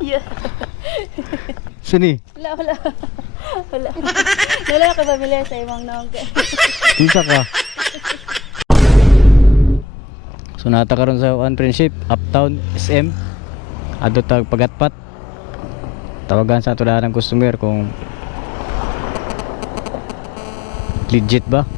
Yeah. Sini. Wala. Wala. Wala ka pabili sa imong nong. Kinsa ka? So nata karon sa One Friendship, Uptown SM. Adto tag pagatpat. Tawagan sa ato ng customer kung legit ba.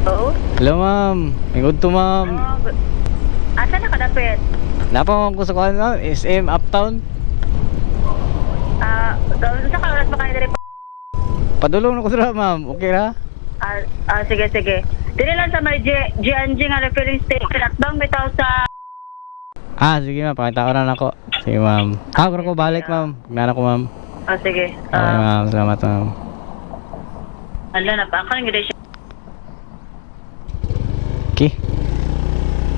Hello? Hello ma'am. Ingod to ma'am. Asa na kadapit? Napa ko sa kuan ma'am, SM Uptown. Gawin sa kalat ba kayo diri? Padulong na ko dira ma'am. Okay ra? Sige. Dili lang sa may GNG nga refilling station at bang bitaw sa... Sige ma'am, pakita ko na nako. Sige ma'am. Ako balik ma'am. Nana ko ma'am. Sige. Okay ma'am, salamat ma'am. Ala na pa, ako nga siya. Okay.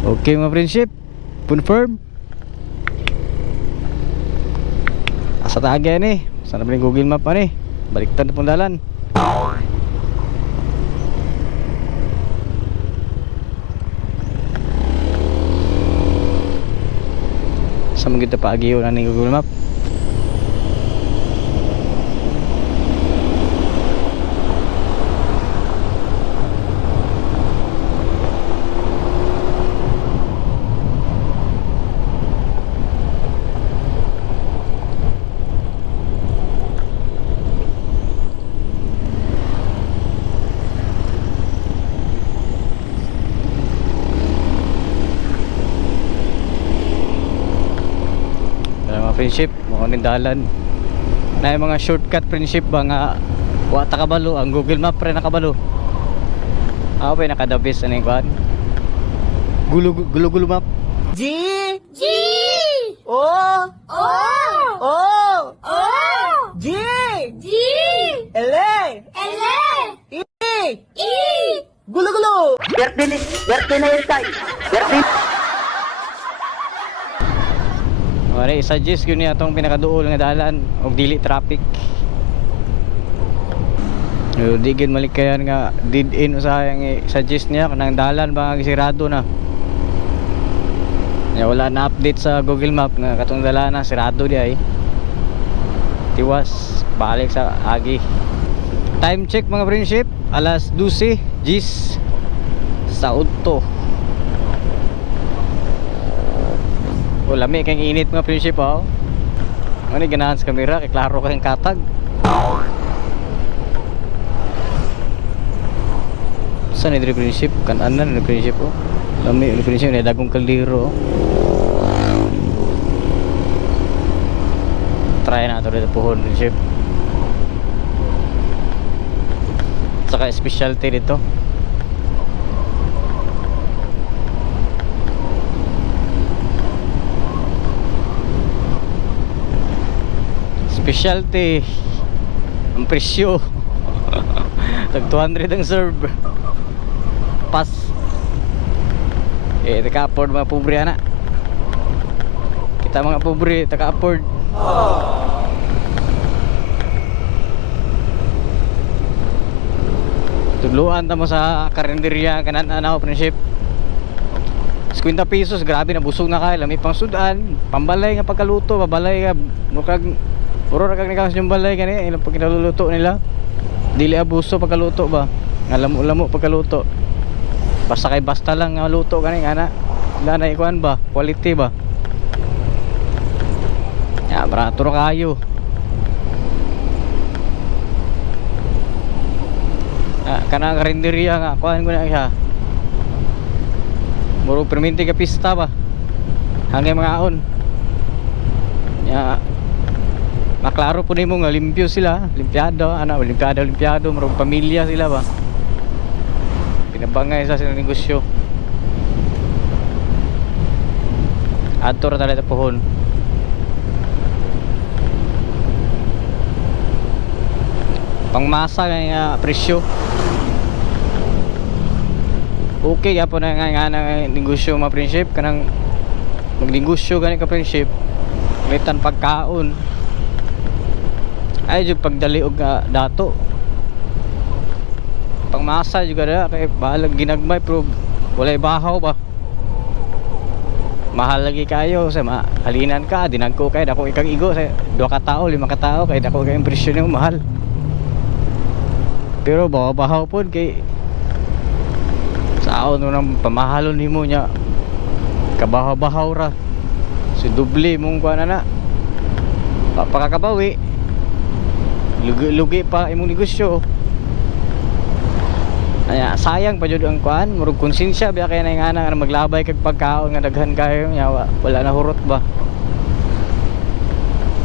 Okay mga friendship. Confirm. Asa taagya ni? Sana ba Google Map pa ni? Baliktad na pong dalan. Sa mga kita paagyo na ni Google Map. Friendship, mga dalan na yung mga shortcut friendship ba nga wata kabalo, ang Google Map pre nakabalo. Ako pa nakadabis ano yung kuhan gulo map G O O G L E gulo Werte na yung sky. Mare, i-suggest yun niya itong pinakaduol nga dalan og dili traffic. Di gid malikayan nga dead end usahang i-suggest niya kanang dalan ba nga sirado na. Ya wala na update sa Google Map nga katong dalan na sirado di ay. Tiwas balik sa agi. Time check mga friendship, alas 12 gis sa udto. Lami kang init mga friendship oh. Ano ganahan sa kamera kay klaro kang katag. Saan ni friendship kan anan ni friendship oh. Lami ni friendship ni dagong kaldero. Try na to dito pohon friendship. Saka specialty dito. Specialty ang presyo tag 200 ang serve pas taka-afford mga pobre ana kita mga pobre taka-afford tudluan ta mo sa karinderya kanan anaw friendship 50 pesos grabe na busog na kay lami pang sudan pambalay nga pagkaluto babalay nga mukag puro nagkagnikas yung balay kani ilang pag kinaluluto nila dili abuso pagkaluto ba nga lamo pagkaluto basta kay basta lang nga luto kani ana wala na ikuan ba quality ba ya barato ra kayo kana karinderya nga kuan ko na siya muro perminti ka pista ba hanggang mga aon ya maklaro po nimo nga limpyo sila, limpiado, limpiado, marong pamilya sila ba. Pinabangay sa silang negosyo. Adto ra talaga pohon. Pangmasa nga presyo. Okay gyapon na nga negosyo mga friendship kanang magnegosyo gani ka friendship. Litan pagkaon. Ay jud pagdali og dato. Pangmasa juga na kay bahalag ginagmay pero walay bahaw ba. Mahal lagi kayo sa halinan ka dinagko kay dako ikang igo sa 2 ka tao 5 ka tao kay dako kay impresyon nimo mahal. Pero bahaw pod kay saon no nang pamahalon nimo nya kabahaw-bahaw ra. Si doble mong kuan na pakakabawi. Lugi pa imong negosyo. Aya sayang pa jud ang kuan, murag konsensya biya kay nay nga na maglabay kag pagkaon nga daghan kayo nya wala na hurot ba.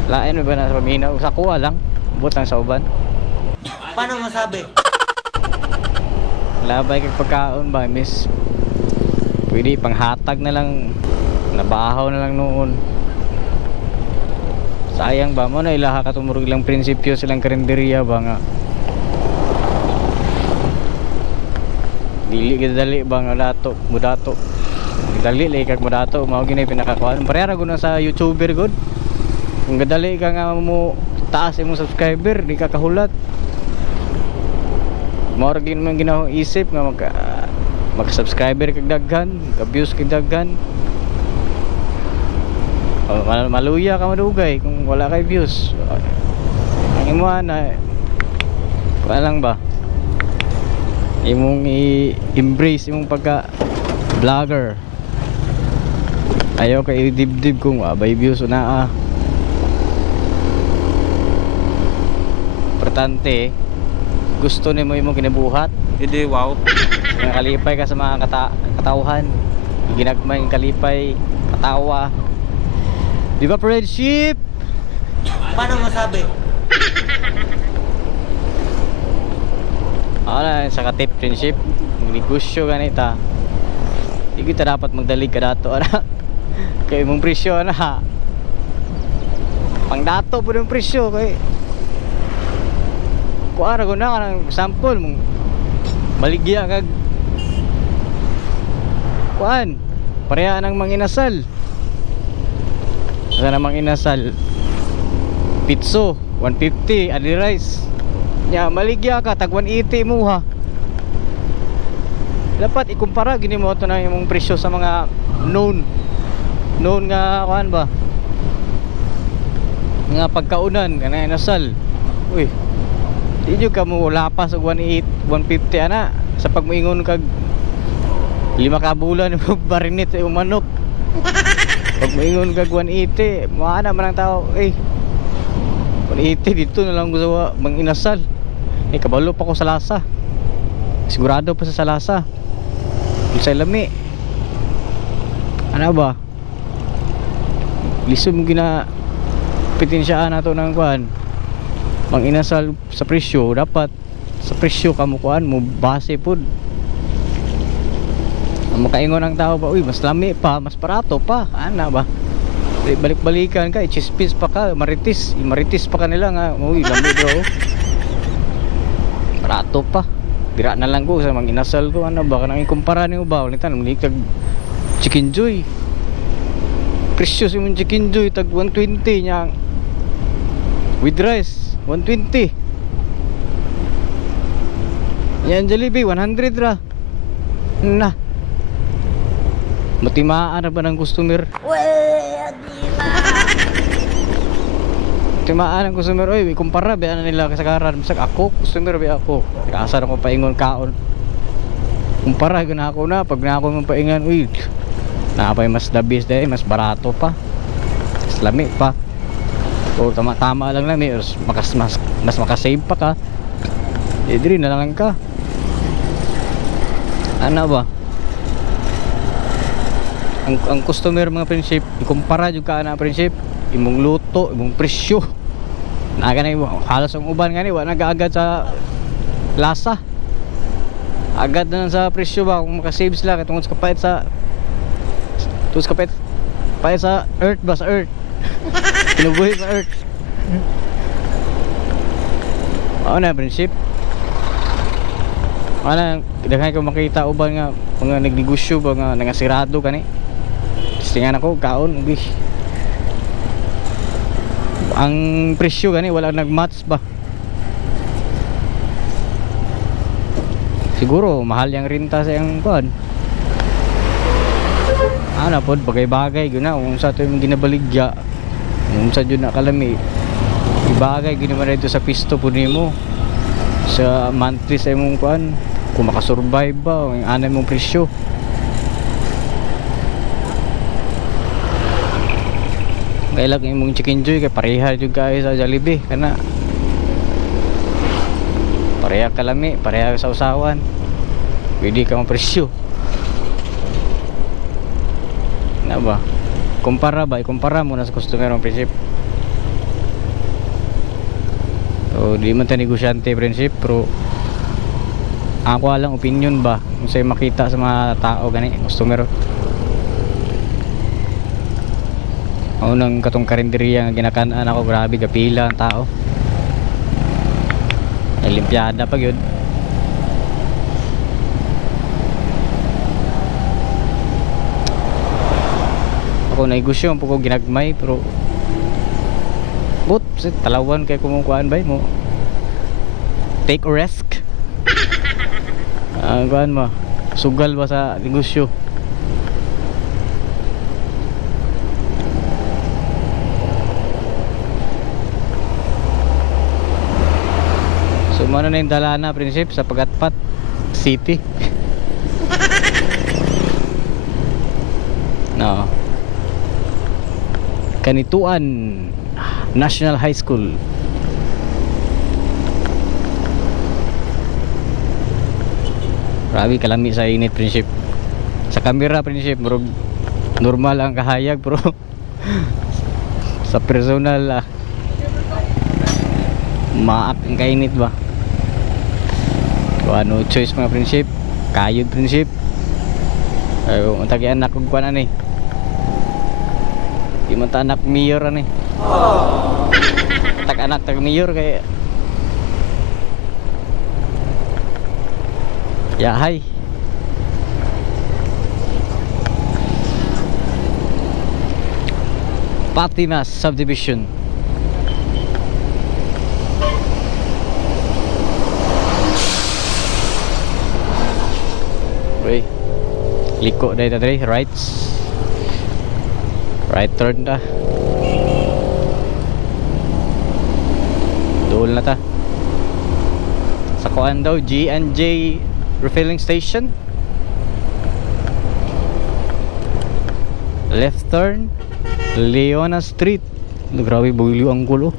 Lain ba na sa paminaw sa kuha lang, butang sa uban. Paano masabi? Labay kag pagkaon ba, miss. Pwede panghatag na lang, nabahaw na lang noon. Sayang ba mo na ilaha ka tumurog ilang prinsipyo silang karinderya ba nga. Dili kita dali ba nga dato, mudato. Dali lay kag mudato, mao ginay pinakakuan. Parehara gud na sa YouTuber gud. Kung gadali ka nga mo taas imong subscriber, di ka kahulat. Mao ra gid man ginahong isip nga mag-subscriber kag daghan, ka-views kag daghan. Maluya ka madugay kung wala kay views. Ang imo na wala lang ba? Imong i-embrace imong pagka vlogger. Ayaw ka i-dibdib kung abay views una importante gusto nimo imong kinabuhat. Hindi, wow. Kalipay ka sa mga katauhan. Ginagmay kalipay, katawa. Di ba friendship? Paano masabi? Na sa katip friendship, negosyo ganita. Di kita dapat magdalig ka dato ana. Kay imong presyo na. Pang dato po yung presyo kay. Kuara ko na kanang sample mong baligya kag kuan. Pareha nang manginasal. Sa namang inasal pitso 150 adi rice nya maligya ka tag 180 mo ha. Dapat ikumpara gini mo to na imong presyo sa mga known nga kuan ba nga pagkaunan kana inasal. Uy di jud ka mo lapas og 150 ana sa pagmoingon kag 5 ka bulan mo barinit sa imong manok. Pag maingon kag 180, maana man ang tao, 180 dito na lang gusto mang inasal. Kabalo pa ko sa lasa. Sigurado pa sa lasa. Sa lami. Ano ba? Lisod mo gina pitinsyaan nato ng kuan. Mang inasal sa presyo, dapat sa presyo kamo kuan mo base pud. Makaingon ang tao ba, uy mas lami pa, mas barato pa, ana ba? Balik-balikan ka, chispis pa ka, maritis pa kanila nga, uy lami bro. Barato pa. Dira na lang ko sa mga inasal ko, ano ba kanang ikumpara niyo ba? Ulitan kag Chicken Joy. Presyo si mong Chicken Joy tag 120 nya. With rice, 120. Yan Jollibee 100 ra. Na. Matimaan na ba ng customer? Timaan ang customer, oy, kumpara ba na nila kasagaran. Bisag ako, customer ba ako. Kaasar ako paingon kaon. Kumpara gina ako na pag na ako mong paingan, uy. Napay mas dabis dahil mas barato pa. Mas lami pa. O tama lang lami, mas makasave pa ka. Diri na lang ka. Ano ba? Ang customer mga prinsip ikumpara jud ka na prinsip imong luto imong presyo na ganay halos ang uban gani wa nagaagad sa lasa agad na sa presyo ba kung makasave sila katungod sa kapait sa pait sa earth ba sa earth kinubuhi sa earth na prinsip daghan ko makita uban nga mga nagnegosyo ba nga nangasirado kani. Tingan ako kaon ubi. Ang presyo gani wala nag-match ba? Siguro mahal yang renta sa yang kuan. Ana pod bagay-bagay gyud na kung sa to yung ginabaligya. Kung sa jud na kalami. Ibagay gyud naman dito sa pisto pud nimo. Sa monthly sa imong kuan, kung makasurvive ba ang anay mong presyo. Kailang imong chicken joy kay pareha jud kay sa Jollibee kana. Pareha kalami, pareha sa usawan. Pwede ka presyo. Na ba? Kumpara ba? Ikumpara mo na sa customer ang prinsip. So, di man tayo negosyante prinsip, pero ako lang opinion ba kung sa'yo makita sa mga tao gani, customer. Ako nang katong karinderiya nga ginakanaan ako, grabe kapila ang tao. Ay limpiada pag yun. Ako negosyo po ko ginagmay pero but talawan kay kumukuan ba mo take a risk. Kuan mo sugal ba sa negosyo. So mano na yung dalana prinsip sa Pagatpat City. No. Kanituan National High School. Grabe kalami sa init prinsip. Sa camera prinsip murag normal ang kahayag pero sa personal maak ang kainit ba. Kung ano choice mga prinsip, kayod prinsip. Ayo untagi anak kog kuan ani. Di man ta anak mayor ani. Tak anak tag mayor kay ya hai. Patimas subdivision. Wait. Liko dai ta dre, rights. Right turn ta. Doon na ta. Sa kuan daw G&J refilling station. Left turn Leona Street. Grabe builo ang kulo.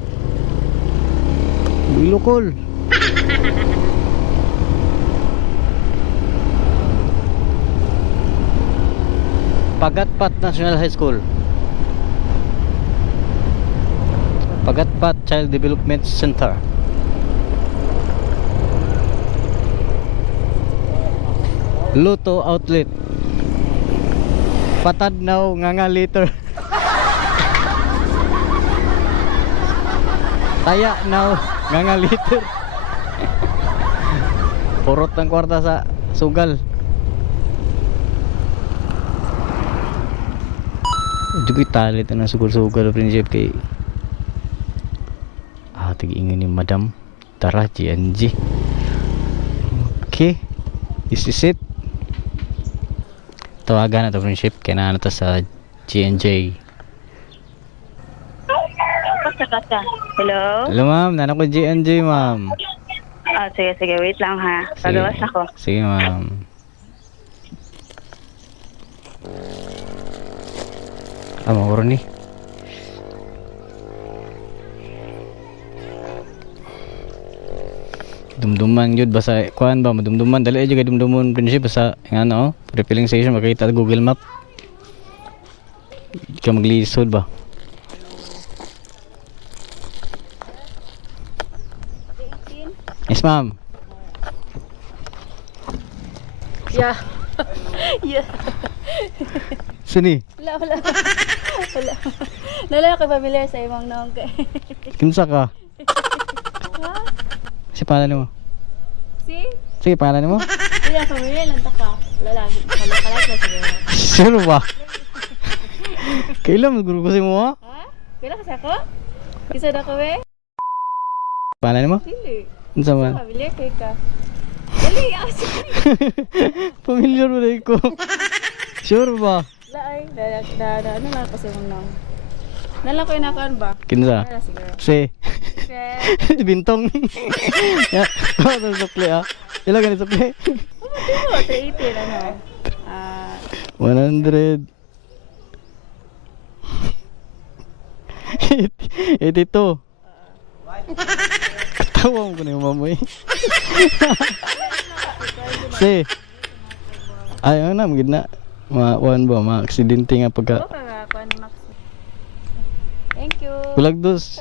Builo kol. Pagatpat National High School. Pagatpat Child Development Center. Luto Outlet. Patadnaw nga liter. Taya now nga liter. Purot ng kwarta sa sugal. Juga talit na sugal-sugal prinsip kay tag-ingin ni Madam Tara G&J. Okay, this is it. Tawagan na to friendship kaya na to sa G&J. Kasa. Hello? Hello ma'am, nanak ko G&J ma'am. Sige, wait lang ha. Pagawas ako. Sige ma'am. Mawaro ni. Dumduman yun basta kuan ba madumduman dali aja kay dumduman prinsip basta ano refilling station makita sa Google Map. Ka maglisod ba. Yes ma'am. Yeah. Yeah. Sini. Wala. Nalala ko familiar sa imong nong kay. Kinsa ka? Ha? Si pangalan mo? Si? Sige pangalan mo? Wala familiar lang ta ka. Lalaki. Kalak na siguro. Sino ba? Kailan mo guru ko si mo ha? Ha? Kailan kasi ako? Isa na ka, we? Pangalan mo? Dili. Ano sa man? Pamilya kay ka. Dali, asik. Familiar mo na ko. Sure ba? Laay, ano lang kasi mong nang. Nalang ko inakaan ba? Kinsa? Wala siguro. Si. Okay. Bintong. Ya, oh, sa sukli ah. Ilan ganit sukli? Ano, 380 lang no. 100. 82. Katawa mo na yung mamoy. Si. Ayaw na, magid na. Ma-1 ba? Ma-aksidente nga pagka. Oo ka kuan Max. Thank you. Bulag dos.